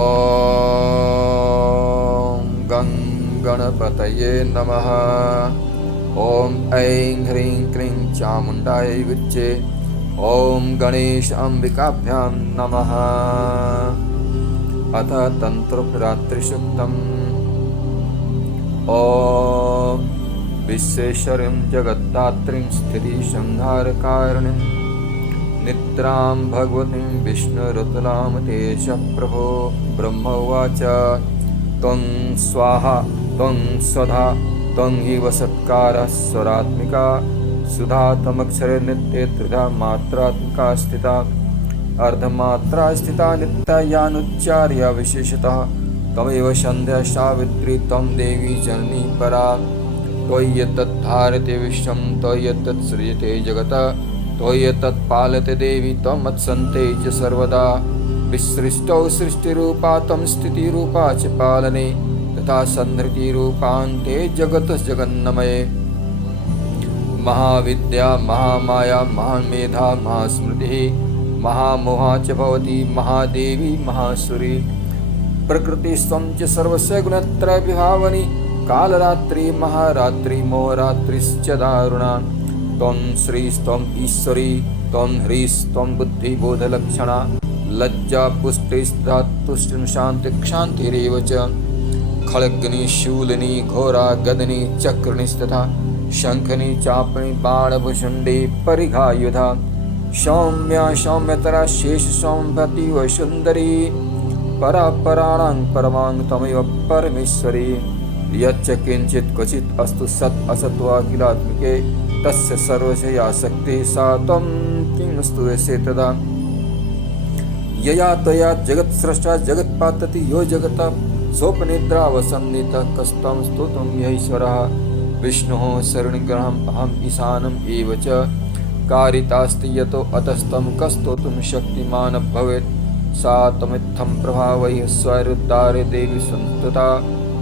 ॐ गं गणपतये नमः। ॐ ऐं ह्रीं क्लीं चामुण्डायै विच्चे। ॐ गणेश अम्बिकाभ्यां नमः। अथ तन्त्ररात्रिसूक्तम्। ॐ विश्वेश्वरीं जगद्धात्रीं स्थितिसंहारकारिणीं निद्रां भगवतीं विष्णुरुतलां तेजः प्रभो। ब्रह्म उवाच त्वं स्वाहा त्वं स्वधा त्वं हि वसत्कारः स्वरात्मिका सुधा तमक्षरे नित्ये त्रिधा मात्रात्मिका स्थिता अर्धमात्रा स्थिता नित्यानुच्चार्य विशेषतः त्वमेव सन्ध्या सावित्री त्वं देवी जननी परा। त्वय्येतद्धार्यते विश्वं त्वय्येतत् सृजते जगत् त्वय्येतत् पालयते देवी त्वमत्सन्ते च सर्वदा। विसृष्टौ सृष्टिरूपा त्वं स्थितिरूपा च पालने तथा संहृतिरूपान्ते जगन्मये। महाविद्या महामाया महामेधा महास्मृतिः महामोहा च भवती महादेवी महासुरी। प्रकृतिस्त्वं च सर्वस्य गुणत्रयविभावनी कालरात्रि महारात्रि मोहरात्रिश्च दारुणा। त्वं श्रीस्त्वं ईश्वरी त्वं ह्रीस्त्वं बुद्धिबोधलक्षणा लज्जा पुष्टिस्था तुष्टिं शान्तिक्षान्तिरेव च। खड्गनी शूलिनी घोरा गदनी चक्रणिस्तथा शङ्खनी चापणी बाणभुषुण्डी परिघायुधा। सौम्या सौम्यतरा शेषसौम्भती वसुन्दरी परापराणां परमां त्वमेव परमेश्वरी। यच्च किञ्चित् क्वचित् अस्तु सत् असत्त्वाखिलात्मिके तस्य सर्वस्य या शक्तिः सा त्वं किं स्तूयसे तदा। यया त्वया जगत्स्रष्टा जगत्पातति यो जगतः सोपनिद्रावसन्नितः कस्तं स्तोतुं ह्यैश्वरः। विष्णोः शरणग्रहम् अहम् ईशानम् एव च कारितास्ति यतो अतस्तं कस्तोतुं शक्तिमान् भवेत्। सा त्वमित्थं प्रभावैः स्वरुद्धारे देवी संस्तुता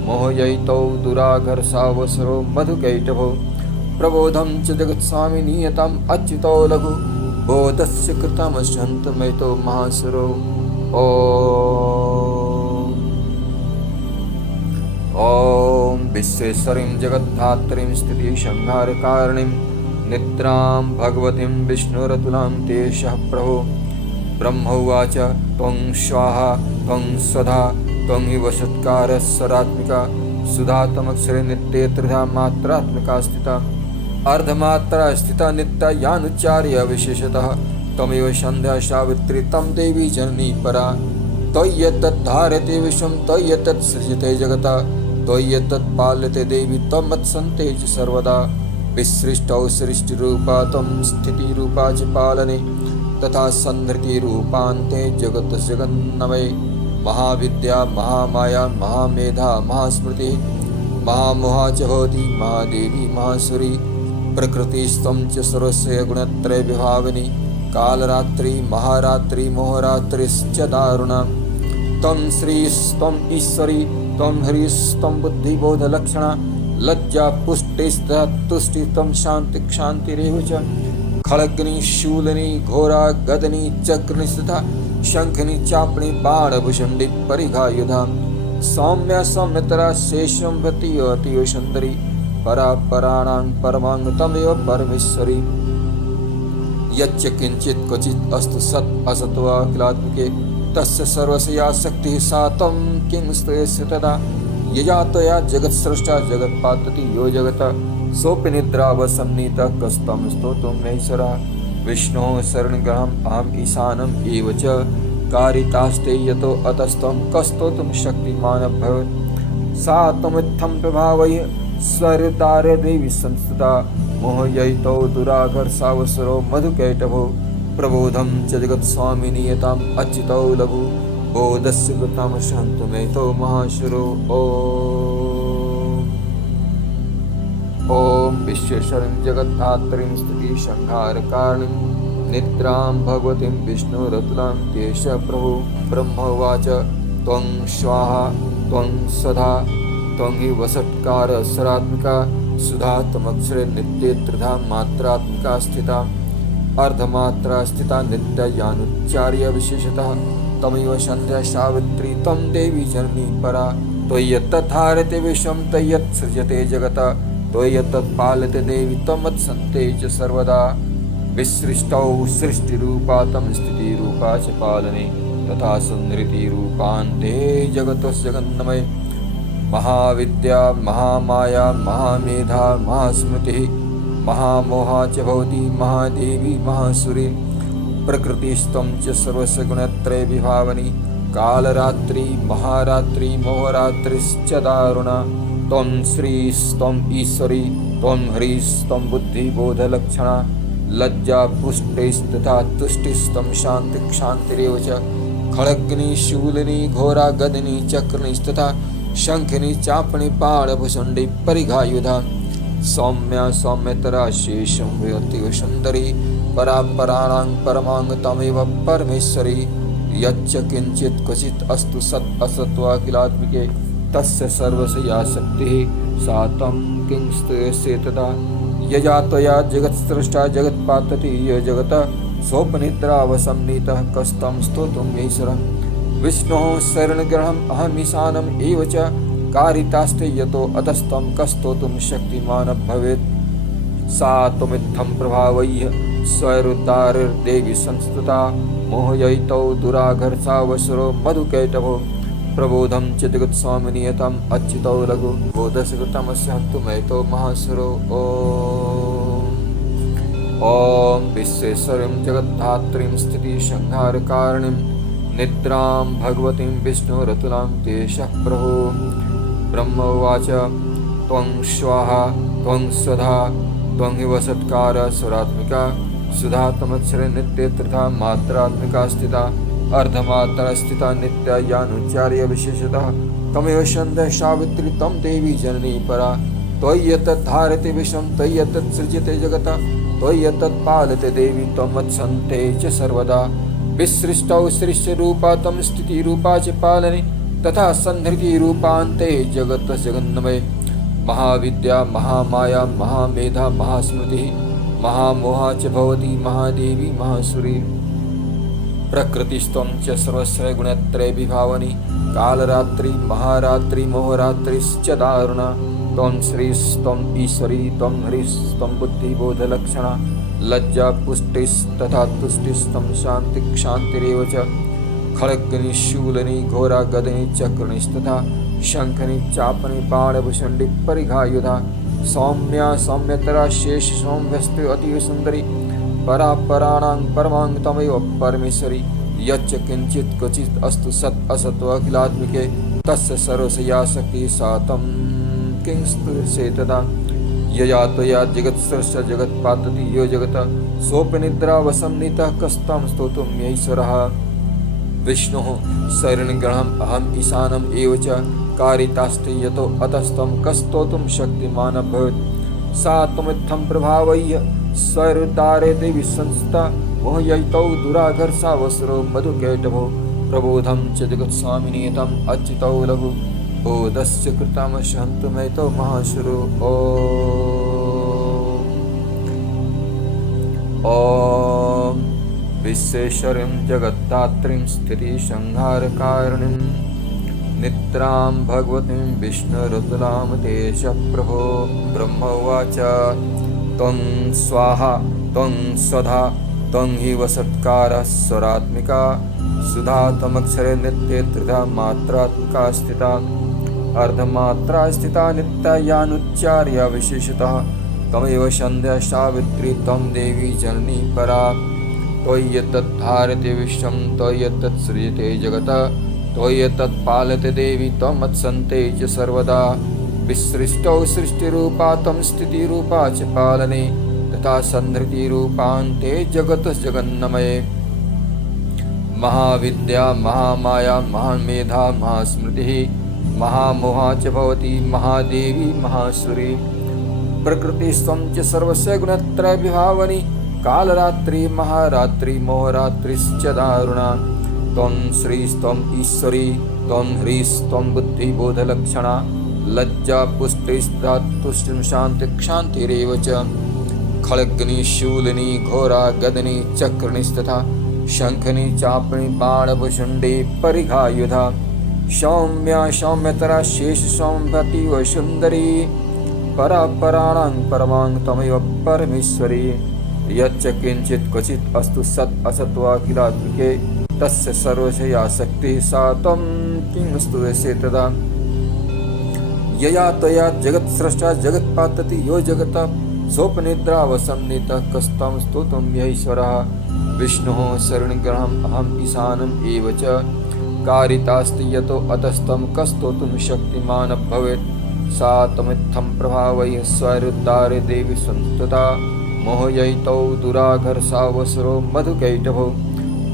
मोहयितौ दुराघर्षावसरो मधुकैटभो। प्रबोधं च जगत्स्वामी नियतम् अच्युतो लघु बोधस्य कृतमस्यन्तमयतो महासुरो। ॐ विश्वेश्वरीं जगद्धात्रीं स्थितिसंहारकारिणीं निद्रां भगवतीं विष्णुरतुलां तेजः प्रभो। ब्रह्म उवाच त्वं स्वाहा त्वं स्वधा त्वं हि वसत्कारः स्वरात्मिका सुधा तमक्षरे नित्ये त्रिधा मात्रात्मिका स्थिता अर्धमात्रा स्थिता नित्यानुच्चार्य विशेषतः त्वमेव सन्ध्या सावित्री त्वं देवी जननी परा। त्वय्येतद्धार्यते विश्वं त्वय्येतत् सृजते जगत् त्वय्येतत् पाल्यते देवी त्वमत्सन्ते च सर्वदा। विसृष्टौ सृष्टिरूपा त्वं स्थितिरूपा च पालने तथा संहृतिरूपान्ते जगन्मये। महाविद्या महामाया महामेधा महास्मृतिः महामोहा च भवती महादेवी महासुरी। प्रकृतिस्त्वं च सर्वस्य गुणत्रयविभाविनी कालरात्रि महारात्रि मोहरात्रिश्च दारुणा। त्वं श्रीस्त्वं ईश्वरी त्वं ह्रीस्त्वं बुद्धिबोधलक्षणा लज्जा पुष्टिस्था तुष्टिस्त्वं शान्तिक्षान्तिरेव च। खड्गनी शूलिनी घोरा गदनी चक्रणिस्तथा शङ्खनी चापणी बाणभुषुण्डी परिघायुधा। सौम्या सौम्यतरा शेषम्भती अतीव सुन्दरी परापराणां परमां त्वमेव परमेश्वरी। यच्च किञ्चित् क्वचित् अस्तु सत् असत्त्वाखिलात्मिके तस्य सर्वस्य या शक्तिः सा त्वं किं स्तूयसे तदा। यया त्वया जगत्स्रष्टा जगत्पातति यो जगतः सोऽपि निद्रावसन्नितः कस्तं स्तोतुं ह्यैश्वरः। विष्णोः शरणग्रहम् अहम् ईशानम् एव च कारितास्ते यतो अतस्तं कस्तोतुं शक्तिमान् भवेत्। सा त्वमित्थं प्रभावैः स्वरुद्धारे देवी संस्तुता मोहयितौ दुराघर्षावसरो मधुकैटभो। प्रबोधं च जगत्स्वामी नियतम् अच्युतौ लघु बोधस्य कृतमस्यन्तमयतो महासुरो। ॐ विश्वेश्वरीं जगद्धात्रीं स्थितिसंहारकारिणीं निद्रां भगवतीं विष्णुरतुलां तेजः प्रभो। ब्रह्म उवाच त्वं स्वाहा त्वं स्वधा त्वं हि वसत्कारः स्वरात्मिका सुधा तमक्षरे नित्ये त्रिधा मात्रात्मिका स्थिता अर्धमात्रा स्थिता नित्यानुच्चार्य विशेषतः तमेव सन्ध्या सावित्री त्वं देवी जननी परा त्वय्यत्तद्धारते विश्वं त्वय्यत्सृजते जगत् त्वय्यत्तत्पालयते देवी त्वमत्सन्ते च सर्वदा विसृष्टौ सृष्टिरूपा तं स्थितिरूपा च पालने तथा संहृतिरूपान्ते जगतस्य जगन्मये महाविद्या महामाया महामेधा महास्मृतिः महामोहा च भवती महादेवी महासुरी प्रकृतिस्त्वं च सर्वस्य गुणत्रय विभावनी कालरात्रि महारात्रि मोहरात्रिश्च दारुणा त्वं श्रीस्त्वं ईश्वरी त्वं ह्रीस्त्वं बुद्धिबोधलक्षणा लज्जा पुष्टिस्तथा तुष्टिस्त्वं शान्तिक्षान्तिरेव च खड्गनी शूलिनी घोरा गदिनी चक्रनिस्तथा शंखिनी चापणी पाणभुषुण्डी परिघायुधा सौम्या सौम्यतरा शेषं विरतिव सुन्दरी परापराणां परमां तमेव परमेश्वरी यच्च किञ्चित् क्वचित् अस्तु सत् असत्त्वाखिलात्मिके तस्य सर्वस्य या शक्तिः सा तं किंस्तुयसे तदा यया त्वया जगत्सृष्टा जगत्पातति य जगतः सोपनिद्रावसंनीतः कस्तं स्तोतुं ईश्वरः विष्णोः शरणग्रहम् अहमीशानम् एव च कारितास्ते यतो अतस्तं कस्तोतुं शक्तिमान् भवेत् सा त्वमित्थं प्रभावैः स्वरुद्धारिर्देवी संस्तुता मोहयितौ दुराघर्षावसरो मधुकैटभो प्रबोधं च जगत्स्वामिनियतम् अच्युतौ लघु बोधसकृतमस्य हन्तु मयतो महासुरो ॐ विश्वेश्वरीं जगद्धात्रीं स्थितिसंहारकारिणीं निद्रां भगवतीं विष्णुरतुलां तेषः प्रभो ब्रह्म उवाच त्वं स्वाहा त्वं स्वधा त्वं हि वसत्कार स्वरात्मिका सुधा तमक्षरे नित्ये त्रिधा मात्रात्मिका स्थिता अर्धमात्रा स्थिता नित्या यानुच्चार्य विशेषतः तमेव सन्ध्या सावित्री त्वं देवी जननी परा त्वय्यत्तद्धारते विश्वं त्वय्यत्तत्सृज्यते जगतः त्वय्यत्तत्पालयते देवी त्वमत्सन्ते च सर्वदा विसृष्टौ सृष्टिरूपा तं स्थितिरूपा च पालने तथा संहृतिरूपान्ते जगतस्य जगन्मये महाविद्या महामाया महामेधा महास्मृतिः महामोहा च भवती महादेवी महासुरी प्रकृतिस्त्वं च सर्वस्य गुणत्रय विभावनी कालरात्रि महारात्रि मोहरात्रिश्च दारुणा त्वं श्रीस्त्वं ईश्वरी त्वं ह्रीस्त्वं बुद्धिबोधलक्षणा लज्जा पुष्टिस्तथा तुष्टिस्त्वं शान्तिक्षान्तिरेव च खड्गनी शूलिनी घोरा गदिनी चक्रनिस्तथा शंखनी चापनी बाणभुषुण्डी परिघायुधा सौम्या सौम्यतरा शेष सौम्यस्ते अतीव सुंदरी परापराणां परमां तमेव परमेश्वरी यच्च किंचित् क्वचित् अस्तु सत् असत्त्वाखिलात्मिके तस्य सर्वस्य या शक्तिः सा तं किंस्तुयसे तदा यया त्वया जगत्सृष्टा जगत्पातति यो जगतः सोपनिद्रावसंनीतः कस्तं स्तोतुं ईश्वरः विष्णुः शरणग्रहम् अहम् ईशानम् एव च कारितास्ते यतो अतस्तं कस्तोतुं शक्तिमान् भवेत् सा त्वमित्थं प्रभावैः स्वरुद्धारे देवी संस्था मोहयितौ दुराघर्षावसरो मधुकैटभो प्रबोधं च जगत्स्वामिनियतम् अच्युतौ लघु बोधस्य कृतामस्य हन्तु मयतो महासुरो ॐ विश्वेश्वरीं जगद्धात्रीं स्थितिसंहारकारिणीं निद्रां भगवतीं विष्णुरुद्रां तेषः प्रभो ब्रह्म उवाच त्वं स्वाहा त्वं स्वधा त्वं हि वसत्कारः स्वरात्मिका सुधा तमक्षरे नित्ये त्रिधा मात्रात्मिका स्थिता अर्धमात्रा स्थिता नित्या यानुच्चार्या विशेषतः तमेव सन्ध्या सावित्री त्वं देवी जननी परा त्वय्यत्तद्धारते विश्वं त्वय्यत्तत्सृजते जगतः त्वय्यत्तत्पालयते देवी त्वमत्सन्ते च सर्वदा विसृष्टौ सृष्टिरूपा त्वं स्थितिरूपा च पालने तथा संहृतिरूपान्ते जगतस्य जगन्मये महाविद्या महामाया महामेधा महास्मृतिः महामोहा च भवती महादेवी महासुरी प्रकृतिस्त्वं च सर्वस्य गुणत्रय विभावनी कालरात्रि महारात्रि मोहरात्रिश्च दारुणा त्वं श्रीस्त्वं ईश्वरी त्वं ह्रीस्त्वं बुद्धिबोधलक्षणा लज्जा पुष्टिस्तुष्टिं शान्तिक्षान्तिरेव च खड्गनी शूलिनी घोरा गदनी चक्रनिस्तथा शंखनी चापणी बाणभुषुण्डी परिघायुधा सौम्या सौम्यतरा शेष सौम्यति व सुंदरी परापराणां परमां तमेव परमेश्वरी यच्च किंचित् क्वचित् अस्तु सत् असत्वाखिलात्मिके तस्य सर्वस्य या शक्तिः सा त्वं किं स्तुयसे तदा यया त्वया जगत्स्रष्टा जगत्पातति यो जगतः सोपनिद्रावसन्नितः कस्तं स्तोतुं ह्यैश्वरः विष्णुः शरणग्रहम् अहम् ईशानम् एव च कारितास्ति यतो अतस्तं कस्तोतुं शक्तिमान् भवेत् सा त्वमित्थं प्रभावैः स्वरुद्धारे देवी संस्तुता मोहयितौ दुराघर्षावसरो मधुकैटभो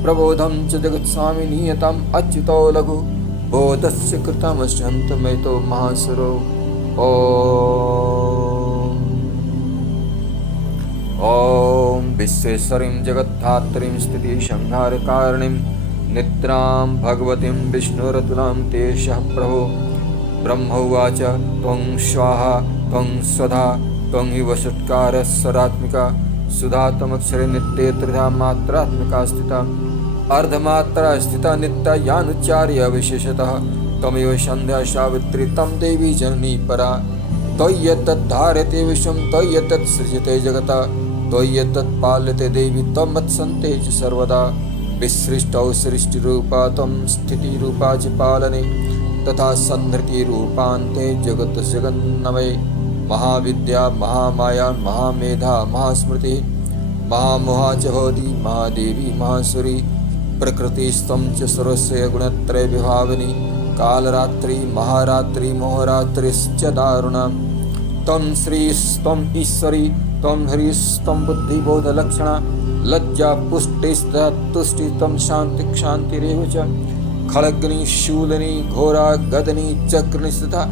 प्रबोधं च जगत्स्वामी नियतम् अच्युतो लघु बोधस्य कृतमस्यन्तमेतो महासुरो ॐ विश्वेश्वरीं जगद्धात्रीं स्थितिसंहारकारिणीं निद्रां भगवतीं विष्णुरतुलां तेषः प्रभो ब्रह्मोवाच त्वं स्वाहा त्वं स्वधा त्वं हि वषट्कारः स्वरात्मिका सुधा त्वमक्षरे नित्ये त्रिधा मात्रात्मिका स्थिता अर्धमात्रा स्थिता नित्या यानुच्चार्य विशेषतः त्वमेव सन्ध्या सावित्री तं देवी जननी परा त्वय्येतत् धार्यते विश्वं त्वय्येतत् सृज्यते जगता त्वय्येतत् पाल्यते देवी त्वमत्सन्ते च सर्वदा विसृष्टौ सृष्टिरूपा त्वं स्थितिरूपा च पालने तथा संहृतिरूपान्ते जगत् जगन्नमये महाविद्या महामाया महामेधा महास्मृतिः महामोहा च भवती महादेवी महासुरी प्रकृतिस्त्वं च सर्वस्य गुणत्रय विभाविनी कालरात्रि महारात्रि मोहरात्रिश्च दारुणा त्वं श्रीस्त्वं ईश्वरी त्वं ह्रीस्त्वं बुद्धिबोधलक्षणा लज्जा पुष्टिस्तथा तुष्टि त्वं शान्तिक्षान्तिरेव च खड्गनी शूलनी घोरा गदनी चक्रनी तथा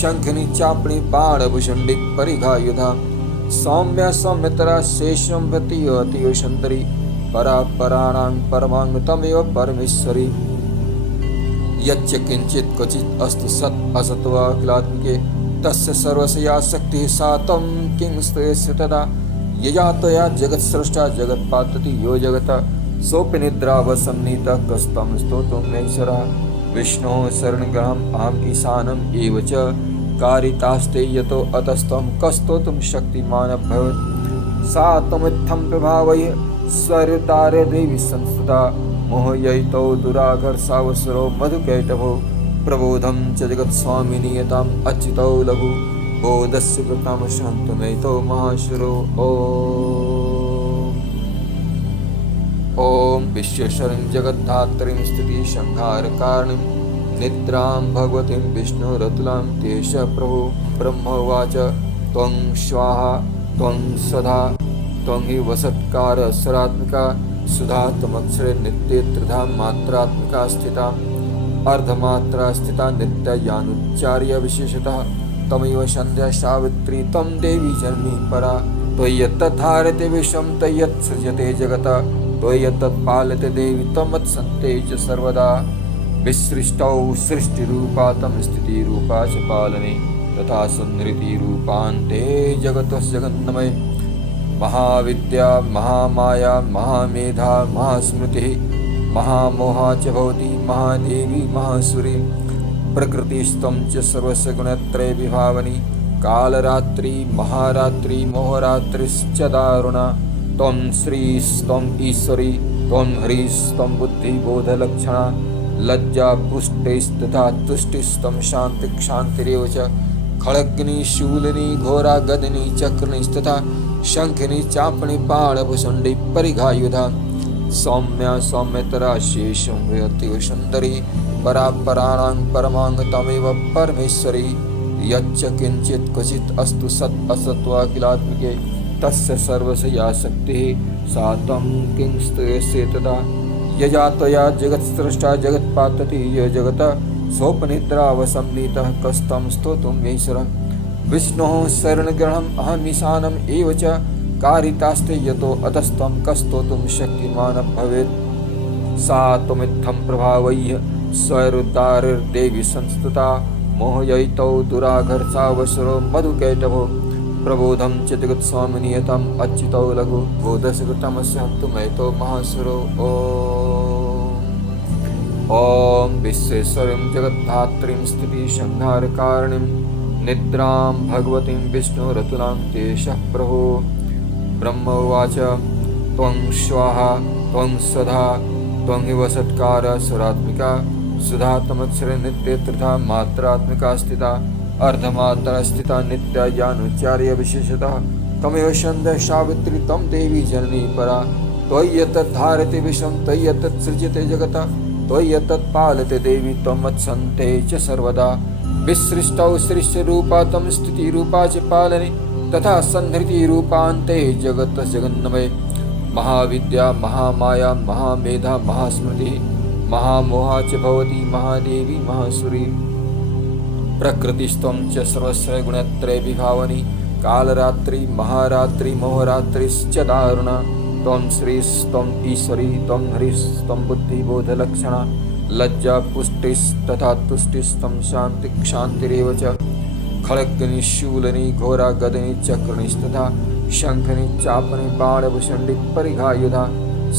शंखनी चापणी बाणभुषुण्डी परिघायुधा सौम्या सौम्यतरा शेषं अतीव सुन्दरी परापराणां परमां तमेव परमेश्वरी यच्च किंचित् क्वचित् अस्तु सत् असत्वाखिलात्मिके तस्य सर्वस्य या शक्तिः सा त्वं किं स्तुयसे तदा यया त्वया जगत्स्रष्टा जगत्पातति यो जगतः सोऽपि निद्रावसन्नितः कस्तं स्तोतुं ह्यैश्वरः विष्णोः शरणग्रहम् अहम् ईशानम् एव च कारितास्ते यतो अतस्तं कस्तोतुं शक्तिमान् भवेत् सा त्वमित्थं प्रभावैः स्वरुद्धारे देवी संस्तुता मोहयितौ दुराघर्षावसरो मधुकैटभो प्रबोधं च जगत्स्वामी नियतम् अच्युतौ लघु बोधस्य कृतं शान्तमेतो महाशुरो ॐ विश्वेश्वरीं जगद्धात्रीं स्थितिसंहारकारिणीं निद्रां भगवतीं विष्णुरतुलां तेष प्रभो ब्रह्मोवाच त्वं स्वाहा त्वं स्वधा त्वं हि वषट्कारः स्वरात्मिका सुधा त्वमक्षरे नित्ये त्रिधा मात्रात्मिका स्थिता अर्धमात्रा स्थिता नित्या यानुच्चार्य विशेषतः तमेव सन्ध्या सावित्री त्वं देवी जननी परा त्वय्येतत् धार्यते विश्वं त्वय्येतत् सृज्यते जगतः त्वय्येतत् पाल्यते देवी त्वमत्सन्ते च सर्वदा विसृष्टौ सृष्टिरूपा त्वं स्थितिरूपा च पालने तथा संहृतिरूपान्ते जगतः जगन्नमये महाविद्या महामाया महामेधा महास्मृतिः महामोहा च भवती महादेवी महासुरी प्रकृतिस्त्वं च सर्वस्य गुणत्रय विभावनी कालरात्रि महारात्रि मोहरात्रिश्च दारुणा त्वं श्रीस्त्वं ईश्वरी त्वं ह्रीस्त्वं बुद्धिबोधलक्षणा लज्जा पुष्टिस्तथा तुष्टिस्त्वं शान्तिक्षान्तिरेव च खड्गनी शूलिनी घोरा गदनी चक्रनिस्तथा शंखिनी चापणी बाणभुषुण्डी परिघायुधा सौम्या सौम्यतरा शेषं अतीव सुन्दरी परापराणां परमां तमेव परमेश्वरी यच्च किंचित् क्वचित् अस्तु सत् असत्वाखिलात्मिके तस्य सर्वस्य या शक्तिः सा त्वं किं स्तुयसे तदा यया त्वया जगत्स्रष्टा जगत्पातति यो जगतः सोपनिद्रावसन्नितः कस्तं स्तोतुं ह्यैश्वरः विष्णोः शरणग्रहम् अहमीशानम् एव च कारितास्ते यतो अतस्तं कस्तोतुं शक्तिमान् भवेत् सा त्वमित्थं प्रभावैः स्वरुद्धारिर्देवी संस्तुता मोहयितौ दुराघर्षावसरो मधुकैटभो प्रबोधं च जगत्स्वामिनियतम् अच्युतो लघु बोधस्य कृतमस्य हन्तु मयतो महासुरो ॐ विश्वेश्वरीं जगद्धात्रीं स्थितिसंहारकारिणीं निद्रां भगवतीं विष्णुरतुलां तेषः प्रभो ब्रह्म उवाच त्वं स्वाहा त्वं सदा त्वं हि वसत्कार सुरात्मिका सुधा तमक्षरे नित्ये त्रिधा मात्रात्मिका स्थिता अर्धमात्रा स्थिता नित्या ज्ञानोच्चार्य विशेषतः तमेव छन्दः सावित्री तं देवी जननी परा त्वय्यतत् धारते विश्वं त्वय्यतत् सृज्यते जगता त्वय्यतत् पालते देवी त्वमत्सन्ते च सर्वदा विसृष्टौ सृष्टरूपा तं स्थितिरूपा च पालने तथा संहृतिरूपान्ते जगतः जगन्मये महाविद्या महामाया महामेधा महास्मृतिः महामोहा च भवती महादेवी महासुरी प्रकृतिस्त्वं च सर्वस्य गुणत्रय विभावनी कालरात्रि महारात्रि मोहरात्रिश्च दारुणा त्वं श्रीस्त्वं ईश्वरी त्वं हरिस्त्वं बुद्धिबोधलक्षणा लज्जा पुष्टिस्तथा तुष्टिस्त्वं शान्ति क्षान्तिरेव च खड्गनि शूलनि घोरा गदनि चक्रनिस्तथा शंखनि चापनि बाणभूषण्डि परिघायुधा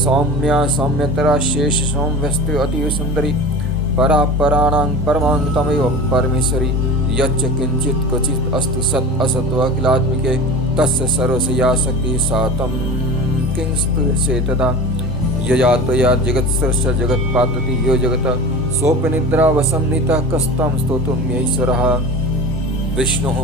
सौम्या सौम्यतरा शेष सौम्यस्ते अतीव सुंदरी परा पराणां परमां तमेव परमेश्वरी यच्च किंचित् क्वचित् अस्तु सत् असत्व अखिलात्मिके तस्य सर्वस्य या शक्तिः सा तं किंस्तुष्ये तदा यया त्वया जगत्सृष्ट जगत्पातति यो जगत् सोऽपि निद्रावसंनितः कस्तं स्तोतुमैश्वरः विष्णुः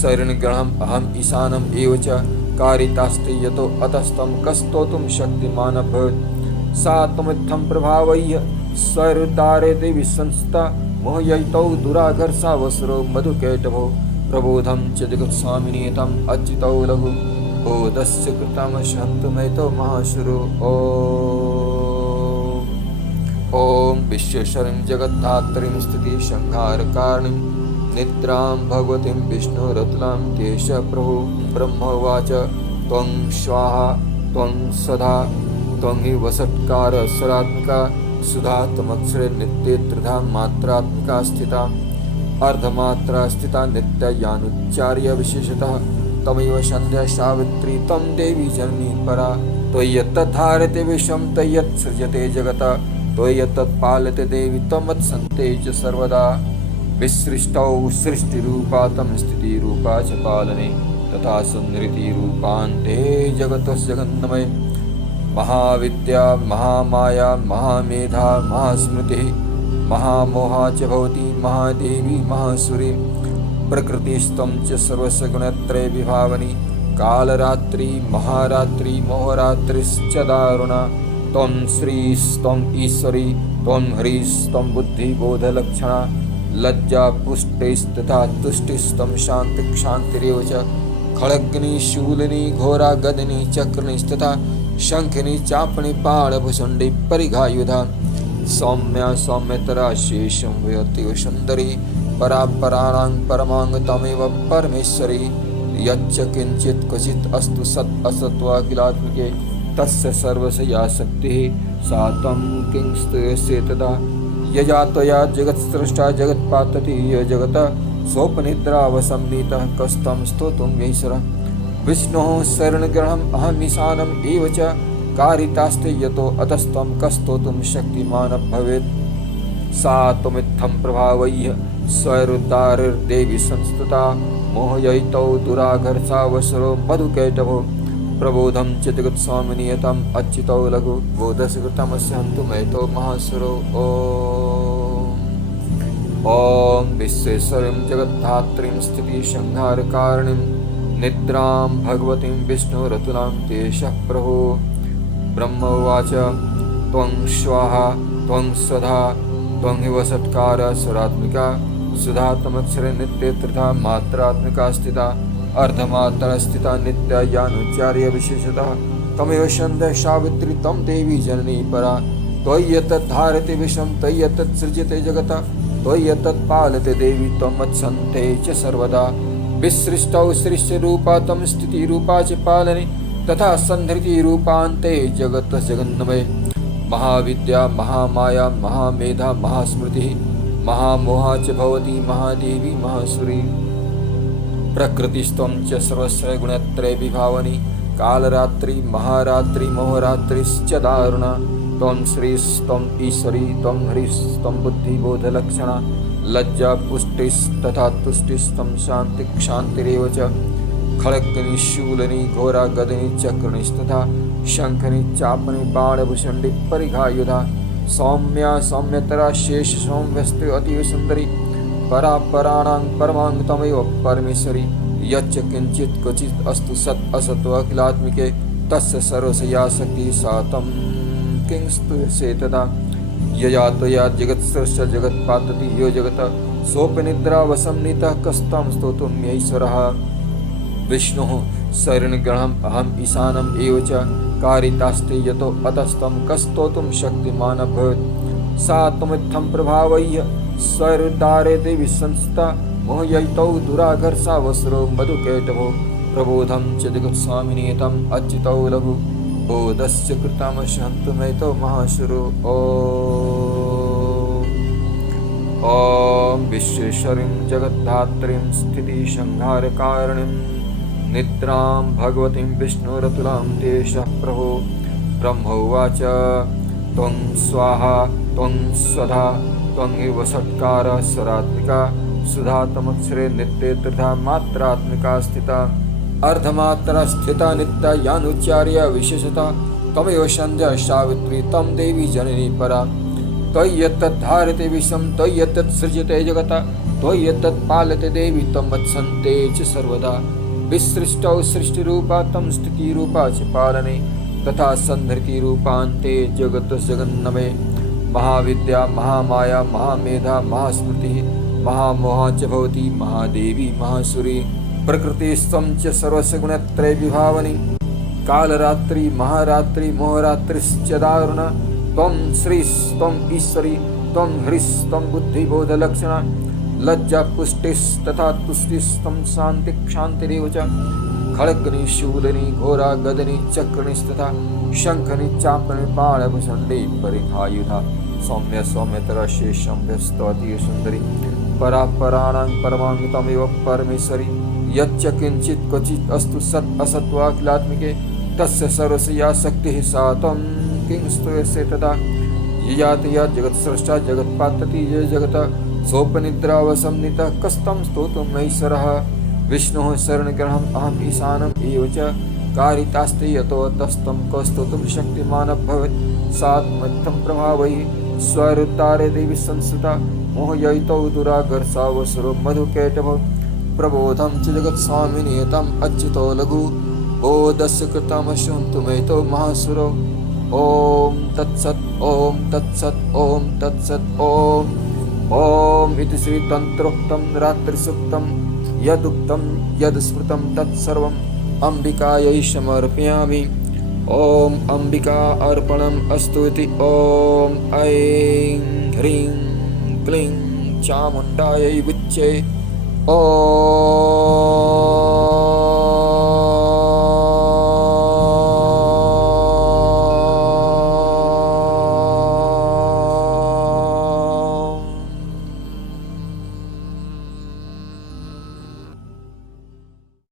शरणग्रहम् अहम् ईशानम् एव च कारितास्ते यतो अतस्तं कस्तोतुं शक्तिमान् अभवत् सा त्वमित्थं प्रभावय्य सर्वतारे देवी संस्था मोहयितौ दुराघर्षावसरो मधुकैटभो प्रबोधं च जगत्स्वामिनियतम् अच्युतौ लघु बोधस्य कृतमशन्तु मयतो महाशुरो ॐ विश्वेश्वरीं जगद्धात्रीं स्थितिसंहारकारिणीं निद्रां भगवतीं विष्णुरतुलां तेषः प्रभो ब्रह्म उवाच त्वं स्वाहा त्वं सदा त्वं हि वसत्कार सरात्मिका सुधा तमक्षरे नित्ये त्रिधा मात्रात्मिका स्थिता अर्धमात्रा स्थिता नित्या ज्ञानोच्चार्य विशेषतः तमेव छन्दः सावित्री तं देवी जननी परा त्वय्यतत् धारते विश्वं त्वय्यत् सृजते जगत् त्वय्यतत् पालते देवी त्वमत्सन्ते च सर्वदा विसृष्टौ सृष्टिरूपा तं स्थितिरूपा च पालने तथा संहृतिरूपान्ते जगतः जगन्मये महाविद्या महामाया महामेधा महास्मृतिः महामोहा च भवती महादेवी महासुरी प्रकृतिस्त्वं च सर्वस्य गुणत्रय विभावनी कालरात्रि महारात्रि मोहरात्रिश्च दारुणा त्वं श्रीस्त्वं ईश्वरी त्वं हरिस्त्वं बुद्धिबोधलक्षणा लज्जा पुष्टिस्तथा तुष्टिस्त्वं शान्ति क्षान्तिरेव च खड्गनि शूलनि घोरा गदनि चक्रनिस्तथा शंखनि चापनि बाणभूषण्डि परिघायुधा सौम्या सौम्यतरा शेषं वयति सुन्दरी परा पराणां परमां तमेव परमेश्वरी यच्च किंचित् क्वचित् अस्तु सत् असत्त्वाखिलात्मिके तस्य सर्वस्य या शक्तिः सा तं किंस्तुष्ये तदा यया त्वया जगत्सृष्टा जगत्पातति यो जगत् सोपनिद्रावसंनीतः कस्तं स्तोतुमैश्वरः विष्णोः शरणग्रहम् अहम् ईशानम् एव च कारितास्ते यतो अतस्तं कस्तोतुं शक्तिमान् भवेत् सा त्वमित्थं प्रभावय्य स्वैरुद्धारिर्देवी संस्तुता मोहयितौ दुराघर्षावसरो मधुकैटभो प्रबोधं च जगत्स्वामिनियतम् अच्युतौ लघु बोधस्य कृतमस्य हन्तु मयतो महासुरो ॐ विश्वेश्वरीं जगद्धात्रीं स्थितिसंहारकारिणीं निद्रां भगवतीं विष्णुरतुलां तेषः प्रभो ब्रह्म उवाच त्वं स्वाहा त्वं सदा त्वं हि वसत्कार सुरात्मिका सुधा तमक्षरे नित्ये त्रिधा मात्रात्मिका स्थिता अर्धमात्रा स्थिता नित्या ज्ञानोच्चार्य विशेषतः तमेव छन्दः सावित्री तं देवी जननी परा त्वय्यतत् धारते विश्वं त्वय्यतत् सृजते जगत् त्वय्यतत् पालते देवी त्वमत्सन्ते च सर्वदा विसृष्टौ सृष्टिरूपा तं स्थितिरूपा च पालने तथा संहृतिरूपान्ते जगतः जगन्मये महाविद्या महामाया महामेधा महास्मृतिः महामोहा च भवती महादेवी महासुरी प्रकृतिस्त्वं च सर्वस्य गुणत्रय विभावनी कालरात्रि महारात्रि मोहरात्रिश्च दारुणा त्वं श्रीस्त्वं ईश्वरी त्वं ह्रीस्त्वं बुद्धिबोधलक्षणा लज्जा पुष्टिस्तथा तुष्टिस्त्वं शान्ति क्षान्तिरेव च खड्गनि शूलनि घोरा गदनि चक्रणिस्तथा शंखनि चापनि बाणभूषण्डि परिघायुधा सौम्या सौम्यतरा शेष सौम्यस्ते अतीव सुंदरी परापराणां परमां तमेव परमेश्वरी यच्च किंचित् क्वचित् अस्तु सत् असत्व अखिलात्मिके तस्य सर्वस्य शक्ति सा तं किंस्तुष्ये तदा यया त्वया जगत्सृष्टः जगत्पातति यो जगत् सोपनिद्रावसंनितः कस्तं स्तोतुम्यैश्वरः विष्णुः शरणग्रहम् अहम् ईशानम् एव च कारितास्ते यतो अतस्तं कस्तोतुं शक्तिमान् अभवत् सा त्वमित्थं प्रभावय्य स्वरुदारे देवी संस्था मोहयितौ दुराघर्षावसरो मधुकैटभो प्रबोधं च जगत्स्वामिनीतम् अच्युतौ लघु बोधस्य कृतामशन्तमेतो महाशुरो ॐ विश्वेश्वरीं जगद्धात्रीं स्थितिसंहारकारिणीं निद्रां भगवतीं विष्णुरतुलां तेषः प्रभो ब्रह्मोवाच त्वं स्वाहा त्वं स्वधा त्वमेव षट्कार स्वरात्मिका सुधा तमक्षरे नित्ये त्रिधा मात्रात्मिका स्थिता अर्धमात्रा स्थिता नित्या यानुच्चार्य विशेषता त्वमेव संध्या सावित्री तं देवी जननी परा त्वय्यत्तद्धारते विश्वं त्वय्यत्तत् सृजते जगता त्वय्यत्तत् पालते देवी त्वमत्सन्ते च सर्वदा विसृष्टौ सृष्टिरूपा तं स्थितिरूपा च पालने तथा संहृतिरूपान्ते जगन्नमे महाविद्या महामाया महामेधा महास्मृतिः महामोहा च भवती महादेवी महासुरी प्रकृतिस्त्वं च सर्वस्य गुणत्रय विभावनी कालरात्रि महारात्रि मोहरात्रिश्च दारुणा त्वं श्रीस्त्वं ईश्वरी त्वं ह्रीस्त्वं बुद्धिबोधलक्षणा लज्जा पुष्टिस्तथा तुष्टिस्त्वं शान्ति क्षान्तिरेव च खड्गनि शूलनि घोरा गदनि चक्रणिस्तथा शंखनि चापनि बाणभूषण्डे परिघायुधा सौम्य सौम्यतरा शेषं व्यस्तवती सुंदरी परापराणां परमां तमेव परमेश्वरी यच्च किंचित् क्वचित् अस्तु सत् असत्वाखिलात्मिके तस्य सर्वस्य शक्तिः सा तं किंस्तुष्ये तदा यया तया जगत्सृष्टा जगत्पातति ये जगत् सोपनिद्रावसंनितः कस्तं स्तोतुमैश्वरः विष्णुः शरणग्रहम् अहम् ईशानम् एव च कारितास्ते यतो तस्तं कस्तोतुं शक्तिमान् अभवत् सा त्वमित्थं प्रभावयि स्वरुदारे देवी संस्थिता मोहयितौ दुराघर्षावसरो मधुकैटभो प्रबोधं च जगत्स्वामिनीतम् अच्युतो लघु बोधस्य कृतमशन्तुमेतो महासुरो ॐ तत्सत् ॐ तत्सत् ॐ तत्सत् ॐ इति श्रीतन्त्रोक्तं रात्रिसूक्तं यदुक्तं यद्स्मृतं तत्सर्वम् अम्बिकायै समर्पयामि ॐ अम्बिका अर्पणम् अस्तु इति ॐ ऐं ह्रीं क्लीं चामुण्डायै विच्चे ॐ